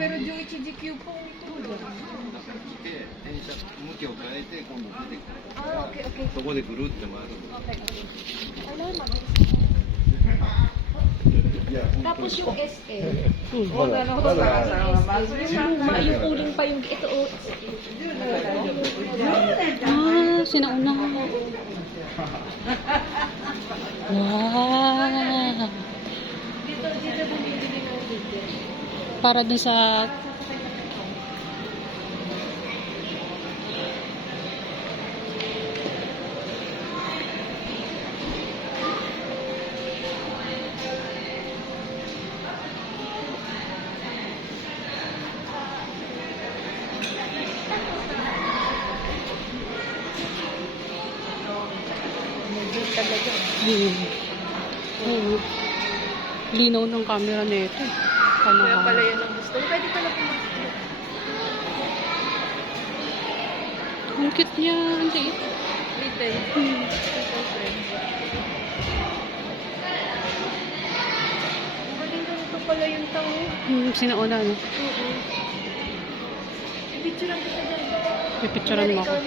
pero yung HGQ po ito. で、電車向きを変えて今度出てくる。 Ah, okay, okay. そこでぐるって回る。 Okay. Salamat. Tapos yung SA. Wala. Yung uling pa yung ito. Sinauna. Wow. Dito bumibili ng dito. Para dun sa... Linaw ng camera nito. Kaya pala yan ang gusto. Pwede pala po Ang cute niya. Ang liit. little. Galing ganito pala yung tao. Sinauna, no? Picture lang kita dyan. Pipicturean mo ako.